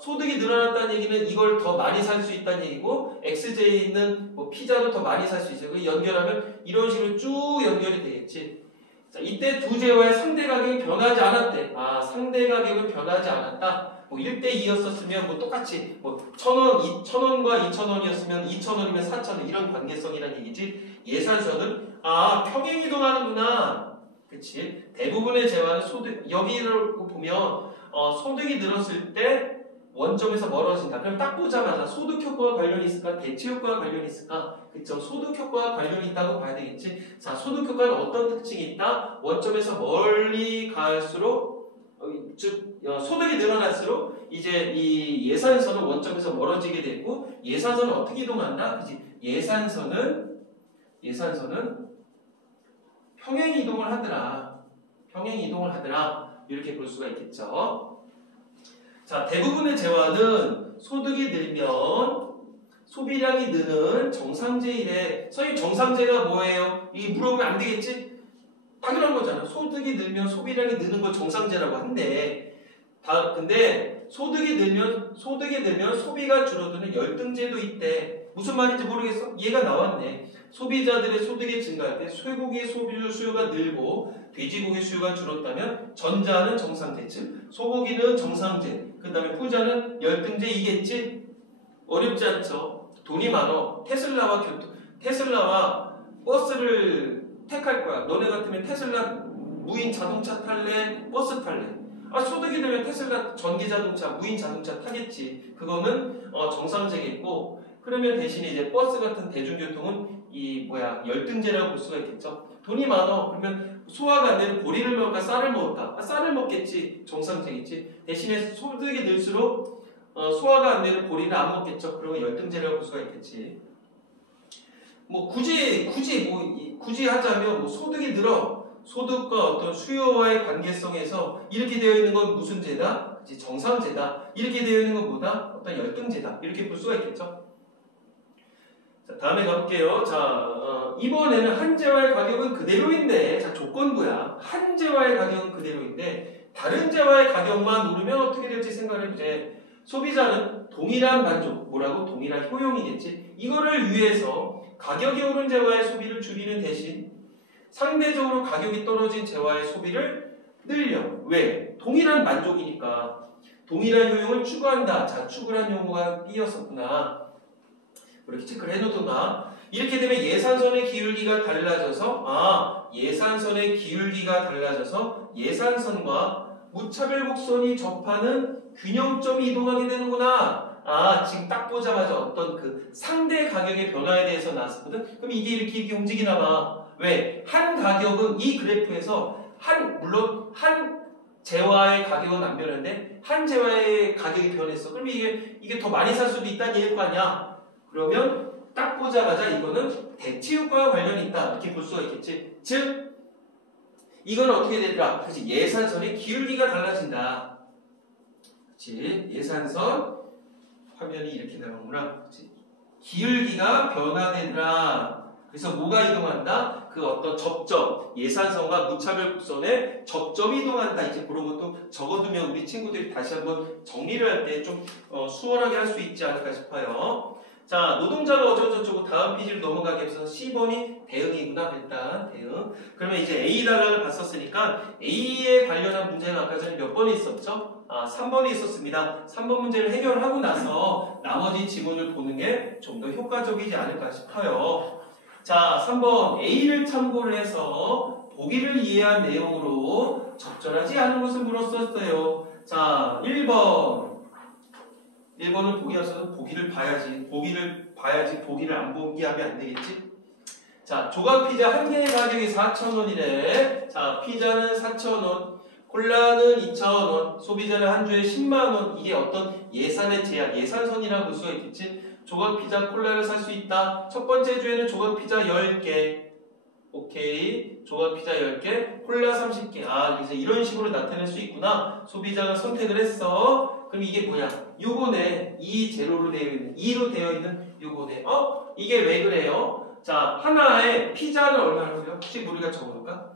소득이 늘어났다는 얘기는 이걸 더 많이 살 수 있다는 얘기고 XJ에 있는 뭐 피자도 더 많이 살 수 있어요. 그 연결하면 이런 식으로 쭉 연결이 되겠지. 자, 이때 두 재화의 상대 가격이 변하지 않았대. 상대 가격은 변하지 않았다. 뭐 1대2였었으면 뭐 똑같이 뭐 1,000원, 1,000원과 2,000원이었으면 2,000원이면 4,000원 이런 관계성이라는 얘기지. 예산서는 평행이동하는구나. 그치? 대부분의 재화는 여기를 보면 소득이 늘었을 때 원점에서 멀어진다. 그럼 딱 보자마자 소득 효과와 관련이 있을까? 대체 효과와 관련이 있을까? 그쵸? 소득 효과와 관련이 있다고 봐야 되겠지. 자, 소득 효과는 어떤 특징이 있다? 원점에서 멀리 갈수록 즉 소득이 늘어날수록 이제 이 예산선은 원점에서 멀어지게 되고 예산선은 어떻게 이동한다? 그치? 예산선은 평행 이동을 하더라. 이렇게 볼 수가 있겠죠. 자, 대부분의 재화는 소득이 늘면 소비량이 느는 정상제이래. 선생님, 정상제가 뭐예요? 이 물어보면 안 되겠지? 당연한 거잖아. 소득이 늘면 소비량이 느는 걸 정상제라고 한대. 근데 소득이 늘면 소비가 줄어드는 열등제도 있대. 무슨 말인지 모르겠어? 얘가 나왔네. 소비자들의 소득이 증가할 때 쇠고기의 소비주 수요가 늘고 돼지고기 수요가 줄었다면 전자는 정상제, 즉 소고기는 정상제, 그 다음에 후자는 열등제이겠지? 어렵지 않죠? 돈이 많어. 테슬라와 버스를 택할 거야. 너네 같으면 테슬라 무인 자동차 탈래? 버스 탈래? 소득이 되면 테슬라 전기 자동차, 무인 자동차 타겠지. 그거는 정상제겠고, 그러면 대신에 이제 버스 같은 대중교통은 열등제라고 볼 수가 있겠죠. 돈이 많어. 그러면 소화가 안 되는 보리를 먹을까 쌀을 먹을까? 쌀을 먹겠지. 정상적이지. 대신에 소득이 늘수록 소화가 안 되는 보리를 안 먹겠죠. 그러면 열등제라고 볼 수가 있겠지. 뭐 굳이 하자면 뭐 소득이 늘어. 소득과 어떤 수요와의 관계성에서 이렇게 되어 있는 건 무슨 제다? 정상제다. 이렇게 되어 있는 건 뭐다? 어떤 열등제다. 이렇게 볼 수가 있겠죠. 자, 다음에 가볼게요. 자, 이번에는 한 재화의 가격은 그대로인데, 자, 조건부야. 한 재화의 가격은 그대로인데, 다른 재화의 가격만 오르면 어떻게 될지 생각해보자. 소비자는 동일한 만족, 뭐라고? 동일한 효용이겠지. 이거를 위해서 가격이 오른 재화의 소비를 줄이는 대신 상대적으로 가격이 떨어진 재화의 소비를 늘려. 왜? 동일한 만족이니까. 동일한 효용을 추구한다. 자, 추구란 용어가 띄었었구나. 이렇게 체크를 해놓던가. 이렇게 되면 예산선의 기울기가 달라져서 예산선의 기울기가 달라져서 예산선과 무차별 곡선이 접하는 균형점이 이동하게 되는구나. 지금 딱 보자마자 어떤 그 상대 가격의 변화에 대해서 나왔거든. 그럼 이게 이렇게 움직이나 봐. 왜? 한 가격은 이 그래프에서 물론 한 재화의 가격은 안 변했는데 한 재화의 가격이 변했어. 그럼 이게 더 많이 살 수도 있다는 얘기일 거 아니야. 그러면 딱 보자마자 이거는 대치 효과와 관련이 있다. 이렇게 볼 수가 있겠지. 즉 이건 어떻게 되더라? 그렇지. 예산선의 기울기가 달라진다. 그렇지. 예산선 화면이 이렇게 나오는구나. 그렇지. 기울기가 변화되더라. 그래서 뭐가 이동한다? 그 어떤 접점, 예산선과 무차별 곡선의 접점이 이동한다. 이제 그런 것도 적어두면 우리 친구들이 다시 한번 정리를 할 때 좀 수월하게 할 수 있지 않을까 싶어요. 자, 노동자가 어쩌고저쩌고 다음 페이지로 넘어가기 위해서 C번이 대응이구나. 일단 대응. 그러면 이제 A 단락을 봤었으니까 A에 관련한 문제가 아까 전에 몇 번이 있었죠? 3번이 있었습니다. 3번 문제를 해결하고 나서 나머지 지문을 보는 게 좀 더 효과적이지 않을까 싶어요. 자, 3번 A를 참고를 해서 보기를 이해한 내용으로 적절하지 않은 것을 물었었어요. 자, 1번은 보기 앞서서 보기를 봐야지. 보기를 안 보기 하면 안 되겠지? 자, 조각 피자 한 개의 가격이 4,000원이래. 자, 피자는 4,000원, 콜라는 2,000원, 소비자는 한 주에 10만원. 이게 어떤 예산의 제약, 예산선이라고 볼 수가 있겠지? 조각 피자 콜라를 살 수 있다. 첫 번째 주에는 조각 피자 10개. 오케이. 조각 피자 10개, 콜라 30개. 그래서 이런 식으로 나타낼 수 있구나. 소비자가 선택을 했어. 그럼 이게 뭐야? 요거네. 2제로로 되어 있는, 2로 되어 있는 요거네. 이게 왜 그래요? 자, 하나에 피자는 얼마라고요? 혹시 우리가 적어볼까?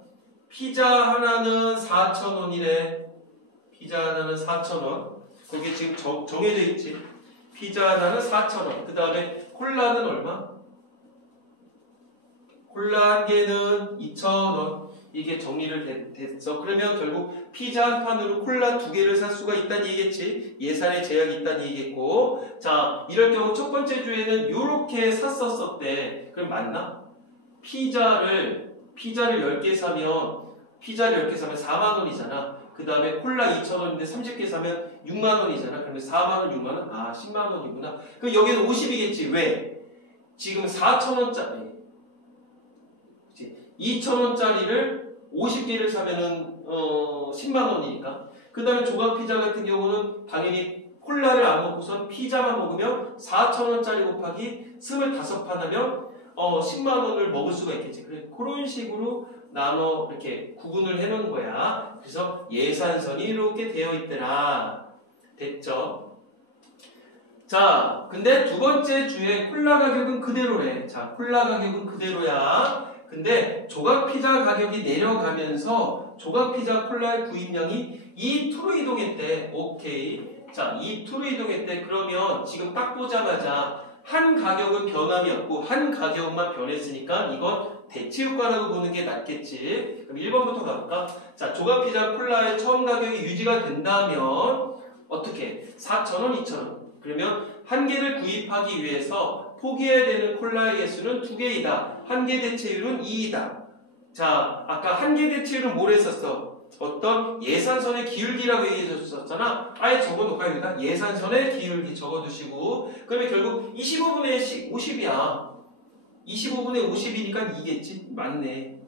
피자 하나는 4,000원이래. 피자 하나는 4,000원. 거기 지금 정해져 있지. 피자 하나는 4,000원. 그 다음에 콜라는 얼마? 콜라 한 개는 2,000원. 이게 정리를 됐어. 그러면 결국 피자 한 판으로 콜라 2개를 살 수가 있다는 얘기겠지. 예산의 제약이 있다는 얘기겠고. 자, 이럴 경우 첫 번째 주에는 요렇게 샀었대. 그럼 맞나? 피자를 10개 사면 4만 원이잖아. 그 다음에 콜라 2,000원인데 30개 사면 6만 원이잖아. 그러면 4만 원, 6만 원? 10만 원이구나. 그럼 여기는 50이겠지. 왜? 지금 4,000원짜리 2,000원짜리를 50개를 사면은 10만 원이니까. 그 다음에 조각 피자 같은 경우는 당연히 콜라를 안 먹고선 피자만 먹으면 4,000원짜리 곱하기 25판 하면 10만 원을 먹을 수가 있겠지. 그래, 그런 식으로 나눠 이렇게 구분을 해놓은 거야. 그래서 예산선이 이렇게 되어 있더라. 됐죠? 자, 근데 두 번째 주에 콜라 가격은 그대로래. 자, 콜라 가격은 그대로야. 근데 조각 피자 가격이 내려가면서 조각 피자 콜라의 구입량이 2%로 이동했대. 오케이. 자, 2%로 이동했대. 그러면 지금 딱 보자마자 한 가격은 변함이 없고 한 가격만 변했으니까 이건 대치 효과라고 보는 게 낫겠지. 그럼 1번부터 가볼까? 자, 조각 피자 콜라의 처음 가격이 유지가 된다면 어떻게? 4,000원, 2,000원. 그러면 한 개를 구입하기 위해서 포기해야 되는 콜라의 개수는 2개이다. 한 개 대체율은 2이다. 자, 아까 한 개 대체율은 뭘 했었어? 어떤 예산선의 기울기라고 얘기해 줬었잖아. 아예 적어놓을까요? 여기다 예산선의 기울기 적어두시고, 그러면 결국 25분의 50이야. 25분의 50이니까 2겠지? 맞네.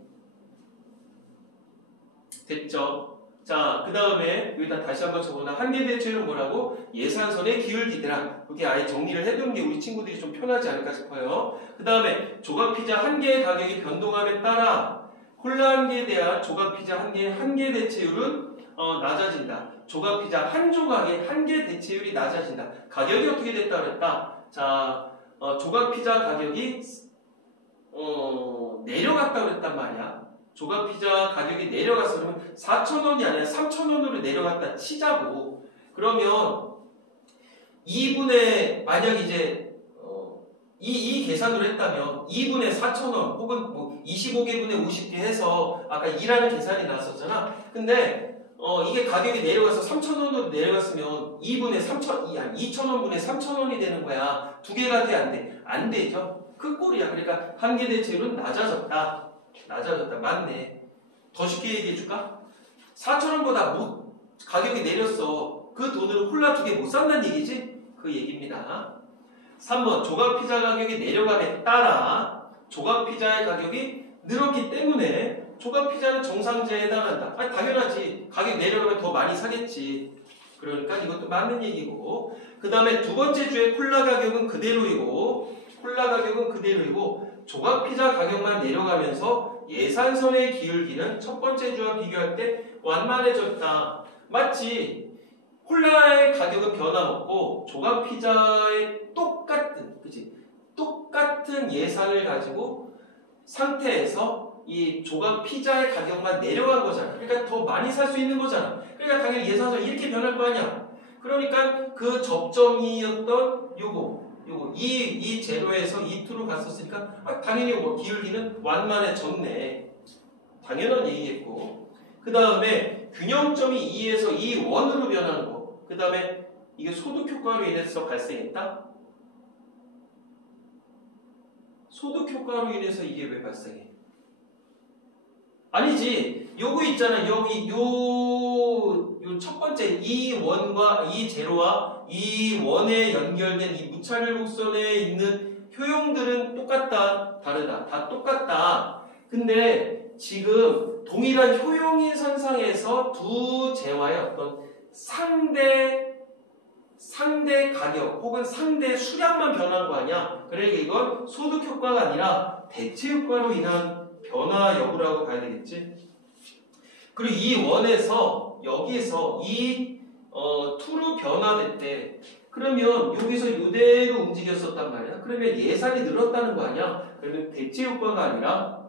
됐죠? 자, 그 다음에 여기다 다시 한번 적어놔. 한계 대체율은 뭐라고? 예산선의 기울기더라. 그렇게 아예 정리를 해두는 게 우리 친구들이 좀 편하지 않을까 싶어요. 그 다음에 조각피자 한 개의 가격이 변동함에 따라 콜라 한 개에 대한 조각피자 한 개의 한계 대체율은 낮아진다. 조각피자 한 조각의 한계 대체율이 낮아진다. 가격이 어떻게 됐다 그랬다? 자, 조각피자 가격이 내려갔다 그랬단 말이야. 조각피자 가격이 내려가서 그러면 4,000원이 아니라 3,000원으로 내려갔다 치자고. 그러면 2분의 만약 이제 이 계산으로 했다면 2분의 4,000원 혹은 뭐 25개분의 50개 해서 아까 2라는 계산이 나왔었잖아. 근데 이게 가격이 내려가서 3,000원으로 내려갔으면 2,000원분의 3,000원이 되는 거야. 두 개가 돼, 안 돼? 안 되죠. 그 꼴이야. 그러니까 한계 대체율은 낮아졌다. 맞네. 더 쉽게 얘기해 줄까? 4,000원보다 가격이 내렸어. 그 돈으로 콜라 2개 못 산다는 얘기지? 그 얘기입니다. 3번 조각피자 가격이 내려감에 따라 조각피자의 가격이 늘었기 때문에 조각피자는 정상제에 해당한다. 아니 당연하지. 가격 내려가면 더 많이 사겠지. 그러니까 이것도 맞는 얘기고. 그 다음에 두 번째 주에 콜라 가격은 그대로이고 조각피자 가격만 내려가면서 예산선의 기울기는 첫 번째 주와 비교할 때 완만해졌다. 맞지? 콜라의 가격은 변함없고 조각피자의 똑같은 예산을 가지고 상태에서 이 조각피자의 가격만 내려간 거잖아. 그러니까 더 많이 살 수 있는 거잖아. 그러니까 당연히 예산선 이렇게 변할 거 아니야. 그러니까 그 접점이었던 이 제로에서 이 2로 갔었으니까 당연히 기울기는 완만해졌네. 당연한 얘기겠고. 그 다음에 균형점이 2에서 1으로 변하는 거. 그 다음에 이게 소득 효과로 인해서 발생했다? 소득 효과로 인해서 이게 왜 발생해? 아니지. 요거 있잖아. 여기 요 첫 번째 이 원과 이 제로와 이 원에 연결된 이 무차별 곡선에 있는 효용들은 똑같다. 다르다. 다 똑같다. 근데 지금 동일한 효용인 선상에서 두 재화의 어떤 상대 가격 혹은 상대 수량만 변한 거 아니야? 그러니까 이건 소득 효과가 아니라 대체 효과로 인한 변화 여부라고 봐야 되겠지? 그리고 이 원에서 여기에서 이 2로 변화됐대. 그러면 여기서 이대로 움직였었단 말이야. 그러면 예산이 늘었다는 거 아니야? 그러면 대체 효과가 아니라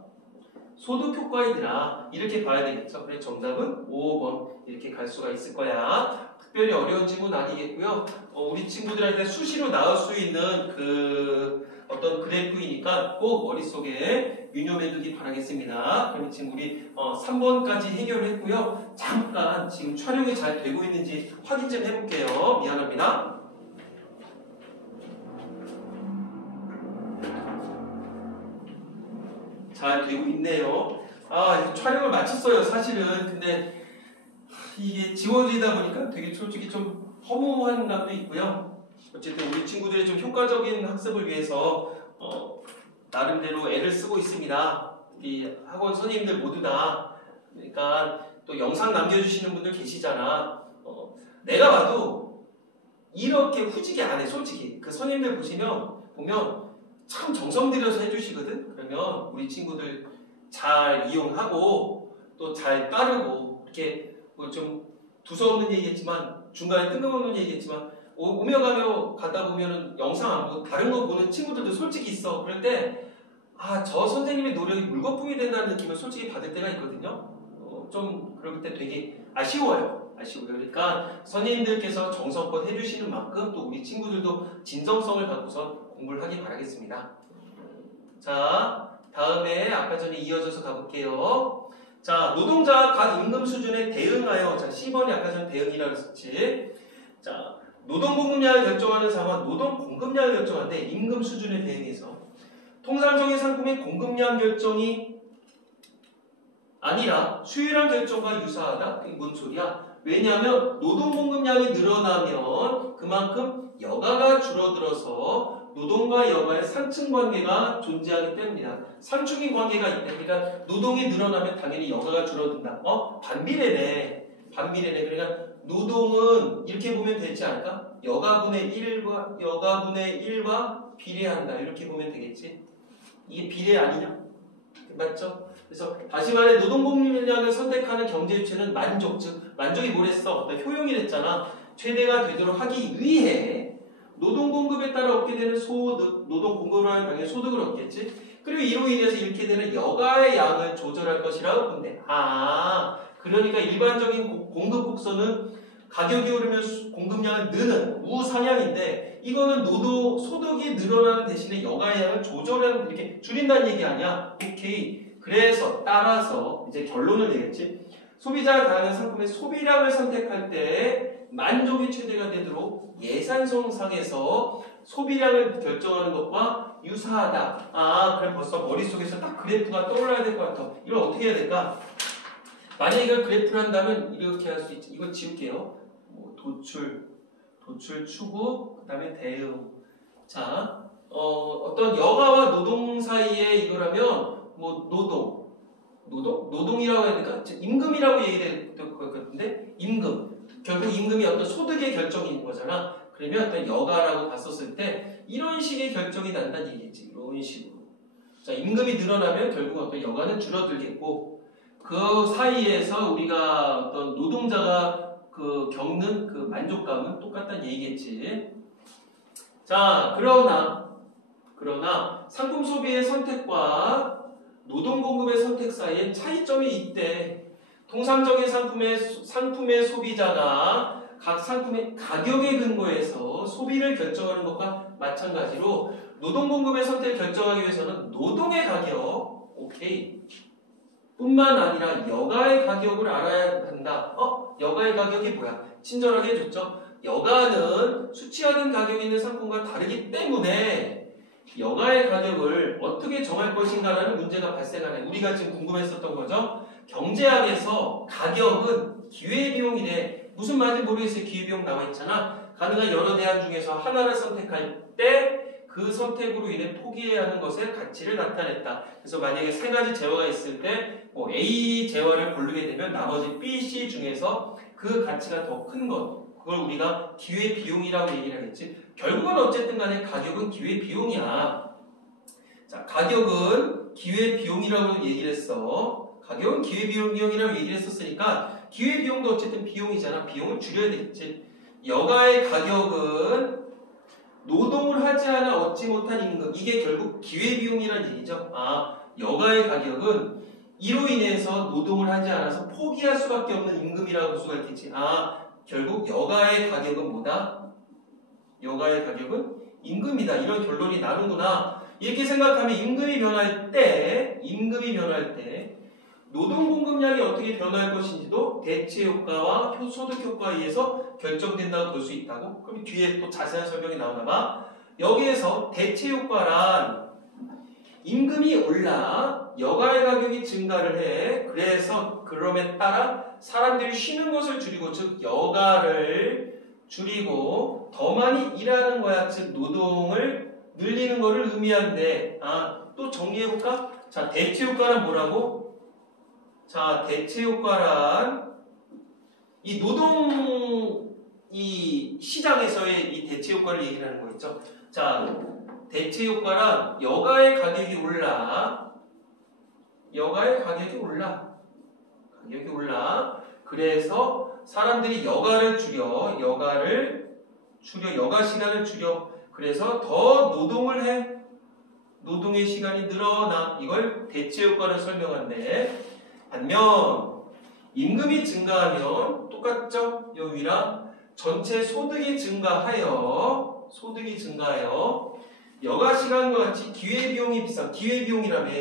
소득 효과이더라. 이렇게 봐야 되겠죠. 그래서 정답은 5번 이렇게 갈 수가 있을 거야. 특별히 어려운 친구는 아니겠고요. 우리 친구들한테 수시로 나올 수 있는 그 어떤 그래프이니까 꼭 머릿속에 유념해두기 바라겠습니다. 그럼 지금 우리 3번까지 해결했고요. 잠깐 지금 촬영이 잘 되고 있는지 확인 좀 해볼게요. 미안합니다. 잘 되고 있네요. 촬영을 마쳤어요, 사실은. 근데 이게 지워지다 보니까 되게 솔직히 좀 허무한 감도 있고요. 어쨌든 우리 친구들이 좀 효과적인 학습을 위해서 나름대로 애를 쓰고 있습니다. 우리 학원 선생님들 모두 다. 그러니까 또 영상 남겨주시는 분들 계시잖아. 내가 봐도 이렇게 후지게 안 해, 솔직히. 그 선생님들 보면 참 정성 들여서 해주시거든. 그러면 우리 친구들 잘 이용하고 또 잘 따르고 이렇게 뭐 좀 두서없는 얘기겠지만 중간에 뜬금없는 얘기겠지만 오며 가며 가다 보면은 영상 안 보고 다른 거 보는 친구들도 솔직히 있어. 그럴 때 저 선생님의 노력이 물거품이 된다는 느낌을 솔직히 받을 때가 있거든요. 좀 그럴 때 되게 아쉬워요. 그러니까 선생님들께서 정성껏 해주시는 만큼 또 우리 친구들도 진정성을 갖고서 공부를 하기 바라겠습니다. 자, 다음에 아까 전에 이어져서 가볼게요. 자, 노동자가 각 임금 수준에 대응하여, 자, 10번이 아까 전에 대응이라고 했었지. 자, 노동 공급량을 결정하는 상황은 노동 공급량을 결정하는데 임금 수준에 대응해서 통상적인 상품의 공급량 결정이 아니라 수요량 결정과 유사하다? 그게 뭔 소리야? 왜냐하면 노동 공급량이 늘어나면 그만큼 여가가 줄어들어서 노동과 여가의 상층 관계가 존재하기 때문이다. 상충인 관계가 있다. 그러니까 노동이 늘어나면 당연히 여가가 줄어든다. 반비례네. 그러니까 노동은 이렇게 보면 되지 않을까? 여가분의 1과 비례한다. 이렇게 보면 되겠지. 이게 비례 아니냐? 맞죠? 그래서 다시 말해 노동 공급량을 선택하는 경제 주체는 만족, 즉 만족이 뭐랬어? 효용이랬잖아. 최대가 되도록 하기 위해 노동 공급에 따라 얻게 되는 소득, 노동 공급을 하는 방향의 소득을 얻겠지. 그리고 이로 인해서 잃게 되는 여가의 양을 조절할 것이라고 본대. 그러니까 일반적인 공급 곡선은 가격이 오르면 공급량은 느는 우상향인데 이거는 소득이 늘어나는 대신에 여가의 양을 조절하는 이렇게 줄인다는 얘기 아니야? 오케이. 그래서 따라서 이제 결론을 내겠지. 소비자가 다양한 상품의 소비량을 선택할 때 만족이 최대가 되도록 예산성상에서 소비량을 결정하는 것과 유사하다. 그래 벌써 머릿속에서 딱 그래프가 떠올라야 될 것 같아. 이걸 어떻게 해야 될까? 만약에 이걸 그래프를 한다면 이렇게 할 수 있지. 이거 지울게요. 도출 추구, 그 다음에 대응. 자, 어떤 여가와 노동 사이에 이거라면 노동이라고 해야 될까? 임금이라고 얘기될 것 같은데 임금. 결국 임금이 어떤 소득의 결정이 있는 거잖아. 그러면 어떤 여가라고 봤었을 때 이런 식의 결정이 난다는 얘기겠지. 이런 식으로. 자, 임금이 늘어나면 결국 어떤 여가는 줄어들겠고 그 사이에서 우리가 어떤 노동자가 겪는 그 만족감은 똑같다는 얘기겠지. 자, 그러나 상품 소비의 선택과 노동 공급의 선택 사이에 차이점이 있대. 통상적인 상품의 소비자가 각 상품의 가격에 근거해서 소비를 결정하는 것과 마찬가지로 노동 공급의 선택을 결정하기 위해서는 노동의 가격, 오케이. 뿐만 아니라 여가의 가격을 알아야 한다. 여가의 가격이 뭐야? 친절하게 해줬죠. 여가는 수치화된 가격이 있는 상품과 다르기 때문에 여가의 가격을 어떻게 정할 것인가라는 문제가 발생하네. 우리가 지금 궁금했었던 거죠. 경제학에서 가격은 기회비용이래. 무슨 말인지 모르겠어요. 기회비용 나와 있잖아. 가능한 여러 대안 중에서 하나를 선택할 때 그 선택으로 인해 포기해야 하는 것의 가치를 나타냈다. 그래서 만약에 세 가지 재화가 있을 때 A 재화를 고르게 되면 나머지 B, C 중에서 그 가치가 더 큰 것, 그걸 우리가 기회비용이라고 얘기를 하겠지. 결국은 어쨌든 간에 가격은 기회비용이야. 자, 가격은 기회비용이라고 얘기를 했어. 가격은 기회비용이라고 얘기를 했었으니까 기회비용도 어쨌든 비용이잖아. 비용을 줄여야 되겠지. 여가의 가격은 노동을 하지 않아 얻지 못한 임금. 이게 결국 기회비용이라는 얘기죠. 여가의 가격은 이로 인해서 노동을 하지 않아서 포기할 수밖에 없는 임금이라고 볼 수가 있겠지. 결국 여가의 가격은 뭐다? 여가의 가격은 임금이다. 이런 결론이 나는구나. 이렇게 생각하면 임금이 변할 때 노동 공급량이 어떻게 변할 것인지도 대체 효과와 소득 효과에 의해서 결정된다고 볼 수 있다고? 그럼 뒤에 또 자세한 설명이 나오나 봐. 여기에서 대체 효과란 임금이 올라 여가의 가격이 증가를 해. 그래서 그럼에 따라 사람들이 쉬는 것을 줄이고, 즉 여가를 줄이고 더 많이 일하는 거야. 즉 노동을 늘리는 것을 의미하는데, 또 정리해볼까? 자, 대체 효과란 뭐라고? 자, 대체 효과란 이 노동 시장에서의 이 대체 효과를 얘기를 하는 거 있죠. 자, 대체 효과란 여가의 가격이 올라. 그래서 사람들이 여가 시간을 줄여. 그래서 더 노동을 해. 노동의 시간이 늘어나. 이걸 대체 효과를 설명한대. 반면 임금이 증가하면 똑같죠? 여기랑 전체 소득이 증가하여 여가 시간과 같이 기회비용이 비싼, 기회비용이라며.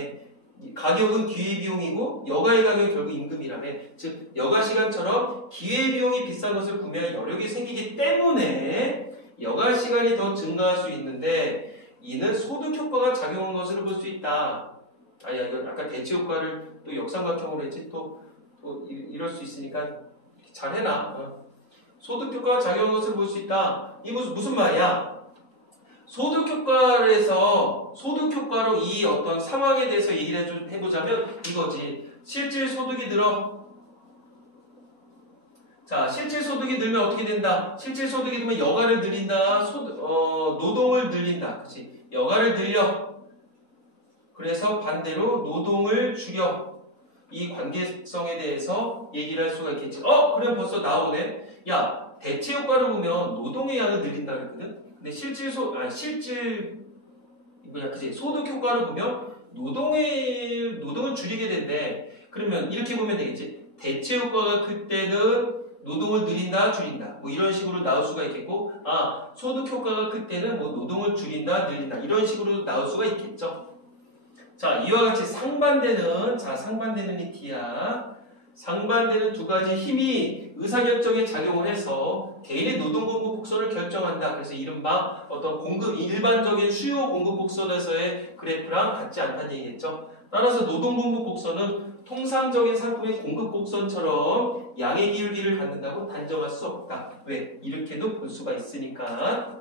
가격은 기회비용이고 여가의 가격은 결국 임금이라며. 즉 여가 시간처럼 기회비용이 비싼 것을 구매할 여력이 생기기 때문에 여가 시간이 더 증가할 수 있는데 이는 소득 효과가 작용한 것으로 볼 수 있다. 이거 아까 대체 효과를 또 역삼각형으로 했지. 또 이럴 수 있으니까 잘 해놔. 소득 효과가 작용한 것으로 볼 수 있다. 이거 무슨 말이야? 소득 효과를 해서 소득 효과로 이 어떤 상황에 대해서 얘기를 해보자면 이거지. 실질 소득이 늘어. 자, 실질 소득이 늘면 어떻게 된다? 실질 소득이 늘면 여가를 늘린다. 노동을 늘린다. 그치? 여가를 늘려. 그래서 반대로 노동을 줄여. 이 관계성에 대해서 얘기를 할 수가 있겠지. 그래 벌써 나오네. 야, 대체 효과를 보면 노동의 양을 늘린다 그랬거든. 근데 그치? 소득 효과를 보면 노동을 줄이게 된대. 그러면 이렇게 보면 되겠지. 대체 효과가 클 때는 노동을 늘린다, 줄인다. 뭐 이런 식으로 나올 수가 있겠고, 소득 효과가 클 때는 뭐 노동을 줄인다, 늘린다. 이런 식으로 나올 수가 있겠죠. 자, 이와 같이 상반되는 이 T야. 상반되는 두 가지 힘이 의사결정에 작용을 해서 개인의 노동 공급 곡선을 결정한다. 그래서 이른바 어떤 일반적인 수요 공급 곡선에서의 그래프랑 같지 않다는 얘기겠죠. 따라서 노동 공급 곡선은 통상적인 상품의 공급 곡선처럼 양의 기울기를 갖는다고 단정할 수 없다. 왜? 이렇게도 볼 수가 있으니까.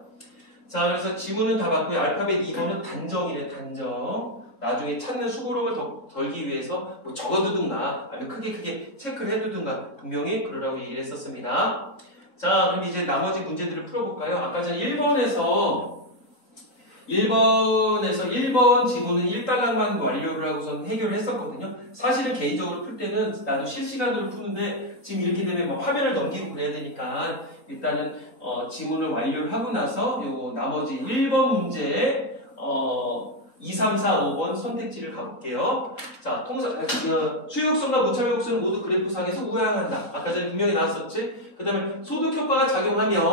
자, 그래서 지문은 다 봤고요. 알파벳 2번은 단정이래, 단정. 나중에 찾는 수고로움을 덜기 위해서 뭐 적어두든가 아니면 크게 체크를 해두든가 분명히 그러라고 얘기를 했었습니다. 자, 그럼 이제 나머지 문제들을 풀어볼까요? 아까 전에 1번 지문은 1단락만 완료를 하고선 해결을 했었거든요. 사실은 개인적으로 풀 때는 나도 실시간으로 푸는데 지금 이렇게 되면 뭐 화면을 넘기고 그래야 되니까 일단은 지문을 완료를 하고 나서 요거 나머지 1번 문제 2, 3, 4, 5번 선택지를 가볼게요. 자, 수요곡선과 무차별곡선은 모두 그래프상에서 우양한다. 아까 전에 분명히 나왔었지? 그 다음에 소득 효과가 작용하면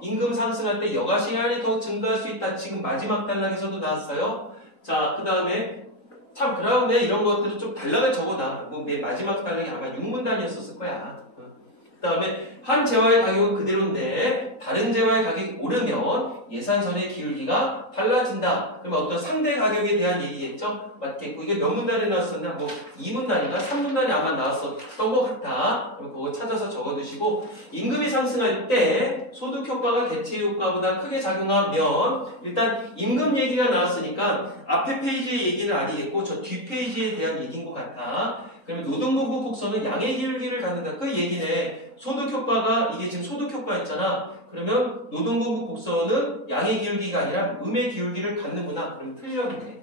임금 상승할 때 여가 시간이 더 증가할 수 있다. 지금 마지막 단락에서도 나왔어요. 자, 그 다음에 참 그라운드에 이런 것들을 좀 단락을 적어놔. 뭐 마지막 단락이 아마 6문단이었을 거야. 그 다음에 한 재화의 가격은 그대로인데 다른 재화의 가격이 오르면 예산선의 기울기가 달라진다. 그러면 어떤 상대 가격에 대한 얘기겠죠? 맞겠고 이게 몇 문단에 나왔었나? 뭐 2문단인가 3문단에 아마 나왔었던 것 같아. 그럼 그거 찾아서 적어두시고 임금이 상승할 때 소득 효과가 대체 효과보다 크게 작용하면 일단 임금 얘기가 나왔으니까 앞에 페이지의 얘기는 아니겠고 저 뒷 페이지에 대한 얘기인 것 같아. 그러면 노동공급 곡선은 양의 기울기를 갖는다. 그 얘기네. 소득 효과가 이게 지금 소득 효과 있잖아. 그러면 노동공급 곡선은 양의 기울기가 아니라 음의 기울기를 갖는구나. 그럼 틀렸네.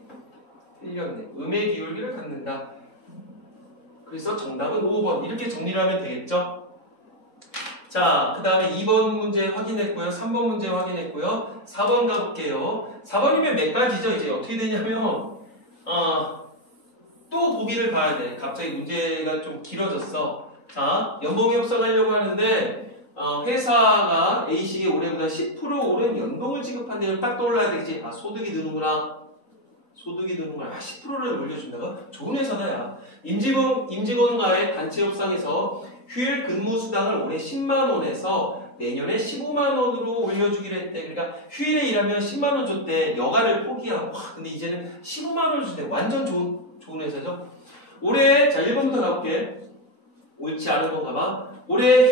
음의 기울기를 갖는다. 그래서 정답은 5번. 이렇게 정리를 하면 되겠죠? 자, 그 다음에 2번 문제 확인했고요. 3번 문제 확인했고요. 4번 가볼게요. 4번이면 몇 가지죠? 이제 어떻게 되냐면 또 보기를 봐야 돼. 갑자기 문제가 좀 길어졌어. 자, 연봉 협상하려고 하는데 회사가 A식에 올해보다 10% 오른 연봉을 지급한다면 딱 떠올라야 되겠지. 소득이 느는구나. 10%를 올려준다고? 좋은 회사다, 야. 임직원과의 단체 협상에서 휴일 근무 수당을 올해 10만원에서 내년에 15만원으로 올려주기로 했대. 그러니까 휴일에 일하면 10만원 줬대. 여가를 포기하고. 근데 이제는 15만원을 준대. 완전 좋은 회사죠. 올해, 자, 1번부터 가볼게. 옳지 않은 건가 봐. 올해